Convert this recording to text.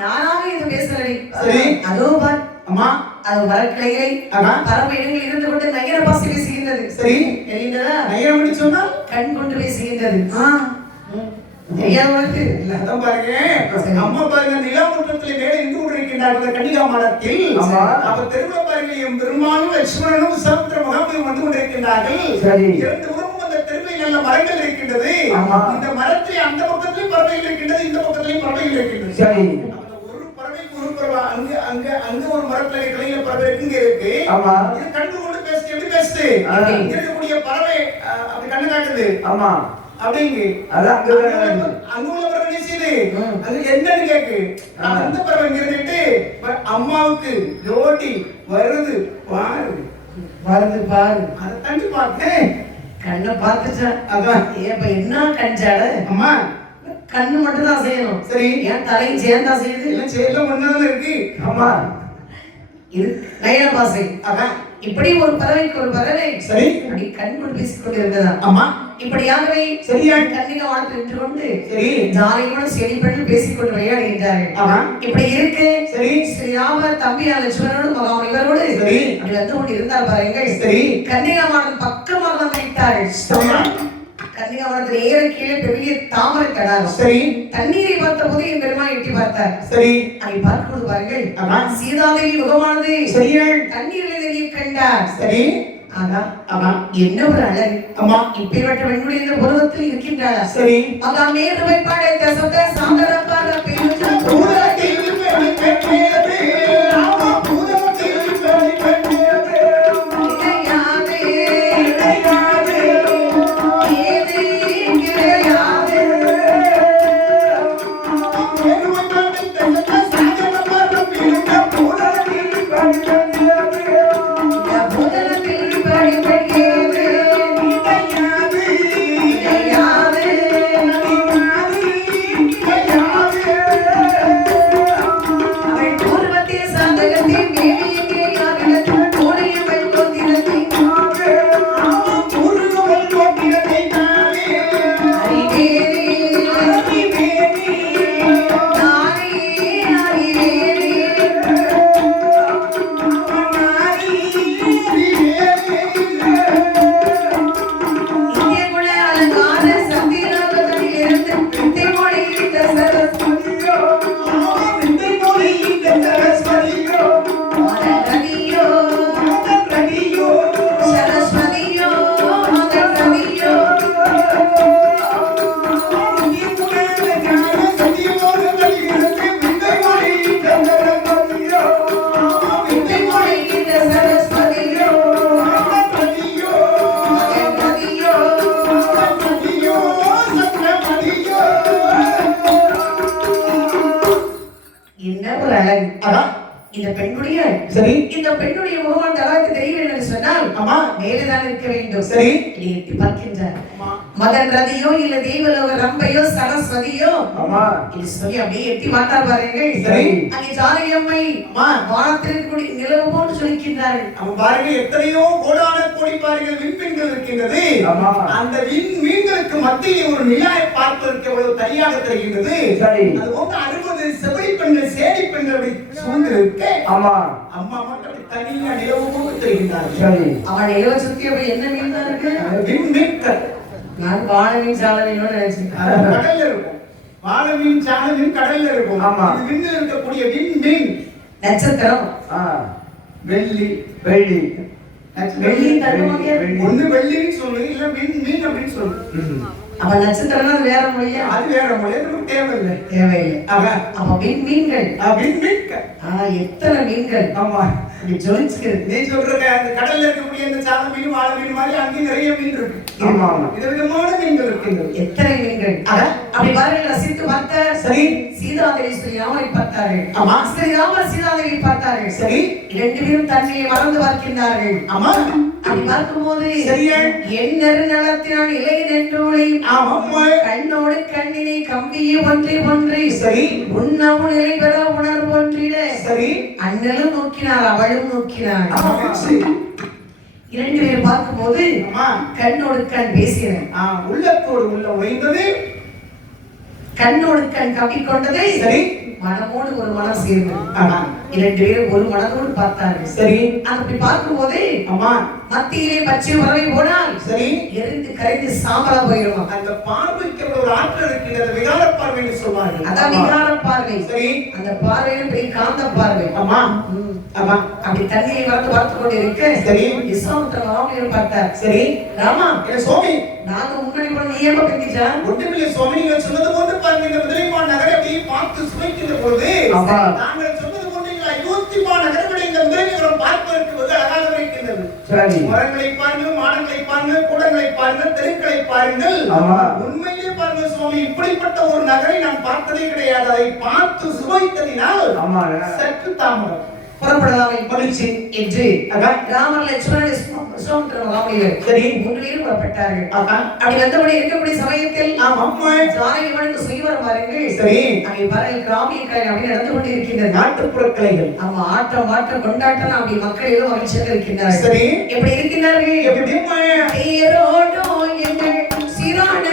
நானாக இது சரி. அதோ பார். அது மரக்கிளைகளை ஆமா. பறவை இடங்களில் இருந்து கொண்டு நயன பாசி பேசுகின்றது தெரிந்ததா கண் கொண்டு பேசுகின்றது தெரியாத உனக்கு அம்மா பாருங்க நிலாமுற்றத்தில் மேலே மாடத்தில் ஆமா. அப்ப என் பெருமானும் லட்சுமணனும் சமுத்திர முகாமில் வந்து கொண்டிருக்கின்றார்கள். சரி. இரண்டு புறமும் அந்த தெருவில் நல்ல மரங்கள் இருக்கின்றது. இந்த மரத்தில் அந்த பக்கத்திலும் பறவைகள் இருக்கின்றது இந்த பக்கத்திலும் பறவைகள் இருக்கின்றது. சரி. அந்த ஒரு பறவைக்கு ஒரு பறவை அங்க அங்க அங்க ஒரு மரத்துல கிளையில பறவை இருக்கு இங்க இருக்கு. ஆமா. இது கண்டு கொண்டு பேசுது எப்படி பேசுது இருக்கக்கூடிய பறவை அப்படி கண்ணு காட்டுது. ஆமா. அப்படிங்க அதான் அங்க ம். அது என்னன்னு கேக்கு. அந்த பறவை இருந்துட்டு அம்மாவுக்கு ஜோடி வருது பாரு. வருது பாரு. அதை தண்டி பார்த்தேன் கண்ணை பார்த்துச்சா? அதான். ஏப்ப என்ன கஞ்சாட? அம்மா. கண்ணு மட்டும் தான் செய்யணும். சரி. ஏன் தலையும் சேர்ந்தா செய்யுது? எல்லாம் செயல ஒண்ணுதான் இருக்கு. ஆமா இது நயன பாசை அதான். இப்படி ஒரு பறவைக்கு ஒரு பறவை சரி. இப்படி கண் கொண்டு பேசிக் கொண்டிருந்ததா அம்மா இப்படியாகவே சரியா? கண்ணிக வானத்தில் நின்று கொண்டு சரி. ஜாலியோடு பண்ணி பேசிக்கொண்டு விளையாடுகின்றார்கள் ஆமா. இப்படி இருக்கு சரி. ஸ்ரீராம தம்பியா லட்சுமணனோடு மகாம் இவரோடு சரி. அப்படி வந்து கொண்டு இருந்தார் பாருங்கள் சரி. கன்னிகா மாடன் பக்கமாக வந்து கன்னிகா மாடத்தில் ஏற கீழே பெரிய தாமரை தடாகம் சரி. தண்ணீரை பார்த்த போது என் பெருமாள் எட்டி பார்த்தார். சரி. அதை பார்க்கும்போது பாருங்கள். சீதாதேவி முகமானது. சரியா? தண்ணீரில் தெரிய கண்டார். சரி. என்ன ஒரு அழகு. ஆமா. இப்பேற்பட்ட பெண்களுடைய இந்த உலகத்தில் இருக்கின்றாளா? சரி. மகா மேருவை படைத்த சொந்த சாந்தரம் வேண்டும் சரி. இதை எட்டி பார்க்கின்றார் ஆமா. மதன் ரதியோ இல்ல தெய்வலோக ரம்பையோ சரஸ்வதியோ? ஆமா. இது சொல்லி அப்படியே எட்டி பார்த்தா பாருங்கள் சரி. அங்கே ஜானகியம்மை அம்மா. வானத்தில் கூடி நிலவு போன்று சொல்லிக்கின்றார்கள். நம்ம பாருங்க எத்தனையோ கோடான கோடி பாருங்கள் விண்மீன்கள் இருக்கின்றது. ஆமா. அந்த விண்மீன்களுக்கு மத்தியில் ஒரு நிலாவை பார்ப்பதற்கு எவ்வளவு தனியாக தெரிகின்றது. சரி. அது போன்ற அறுபது செவிலி பெண்கள் சேடி பெண்கள் அப்படி சூழ்ந்து இருக்க ஆமா. அம்மா மட்டும் அப்படி தனியா நிலவு போன்று தெரிகின்றார்கள். சரி. அவன் நிலவை சுத்தி அப்ப என்ன மீன் தான் இருக்கு? விண்மீன்கள் நான் வாழ மீன் சால மீனோட நினைச்சேன் கடல்ல இருக்கும். வாழை மீன் சாண மீன் கடல்ல இருக்கும். ஆமா. இது விண்ணில் இருக்கக்கூடிய விண்மீன் நட்சத்திரம். ஆ வெள்ளி. வெள்ளி. வகையா ஒண்ணு வெள்ளின்னு சொல்லு இல்ல மீன் மீன் அப்படின்னு சொல்லு அப்ப நட்சத்திரம்னா அது வேற மொழியா? அது வேற மொழி அது நமக்கு தேவையில்லை. தேவையில்லை. அதான் அப்ப மீன் மீன்கள். மீன் க- ஆ எத்தனை மீன்கள்? ஆமா. இப்படி ஜொலிச்சுக்கிறது. நீ சொல்ற அந்த கடல்ல இருக்கக்கூடிய இந்த சாத மீன் வாழை மீன் மாதிரி அங்கேயும் நிறைய மீன் இருக்கு. ஆமா, ஆமா. விதவிதமான மீன்கள் இருக்கின்றது எத்தனை மீன்கள்? அப்படி பாருங்கள் ரசித்து பார்த்தார். சரி. சீதாதேவி ஸ்ரீராமரை பார்த்தார்கள். ஆமா. ஸ்ரீராமர் சீதாதேவி பார்த்தார்கள். சரி. இரண்டு பேரும் தன்மையை மறந்து பார்க்கின்றார்கள். ஆமா. அப்படி பார்க்கும்போது? என் நெருநலத்தினால் இலை நின்றோளை கண்ணோடு கண்ணினை கம்பியை ஒன்றை ஒன்றை சரி. உண்ணவும் நிலை பெற உணர்வு ஒன்றிட. சரி. அண்ணலும் நோக்கினார் அவளும் நோக்கினார். இரண்டு பார்க்கும்போது கண்ணோடு கண் பேசினர். ஆ, உள்ளத்தோடு உள்ள உறைந்தது கண்ணோடு கண் கவ்விக்கொண்டதை. சரி. மனமோடு ஒரு மனம் சேர்ந்தது ஆமா. இரண்டு பேரும் ஒரு மனதோடு பார்த்தார்கள். சரி. அப்படி பார்க்கும்போது ஆமா. மத்தியிலே பச்சை பறவை போனால் சரி. எரிந்து கரைந்து சாம்பலா போயிடுமா அந்த பார்வைக்கு ஒரு ஆற்றல் இருக்கின்றது விகார பார்வைன்னு சொல்வார்கள். அதான் விகார பார்வை. சரி. அந்த பார்வையில பெரிய காந்த பார்வை. ஆமா. ஆமா அப்படி தண்ணியை வந்து பார்த்து கொண்டு இருக்க சரி. விஸ்வாமித்திர ராமனையும் பார்த்தார். சரி ராமா ஏ சுவாமி! நாங்க முன்னாடி போன நீ ஏமா பிந்திச்சா ஒன்றுமில்லை சுவாமி நீங்க சொன்னது போன்று பாருங்க இந்த முதலைமா நகரை அப்படியே பார்த்து சுவைக்கின்ற பொழுது. நாங்கள் சொன்னது போன்று இந்த அயோத்திமா இந்த முதலை நகரம் பார்ப்பதற்கு வெகு அழகாக இருக்கின்றது. மரங்களை பாருங்கள் மாடங்களை பாருங்கள் கூடங்களை பாருங்கள் தெருக்களை பாருங்கள். உண்மையிலே பாருங்கள் சுவாமி இப்படிப்பட்ட ஒரு நகரை நான் பார்த்ததே கிடையாது. அதை பார்த்து சுவைத்ததினால் சற்று தாமதம். மகிழ்ச்சி என்று. ராமர் லட்சுமணன் விஸ்வா- விஸ்வாமித்திர ராமையர் சரி. மூன்று பேரும் புறப்பட்டார்கள். அப்படி வந்தபடி இருக்கக்கூடிய சமயத்தில் ஆமாம்மா. ஜானகி மனுக்கு சுயவரம் பாருங்கள் சரி அங்கே பாருங்கள் கிராமிய கலை அப்படி நடந்து கொண்டு இருக்கின்றது நாட்டுப்புற கலைகள் ஆமா ஆட்டம் ஆட்டம் கொண்டாட்டம் அப்படி மக்கள் எல்லாம் மகிழ்ச்சியாக இருக்கின்றார்கள் சரி எப்படி இருக்கின்றார்கள் சீரான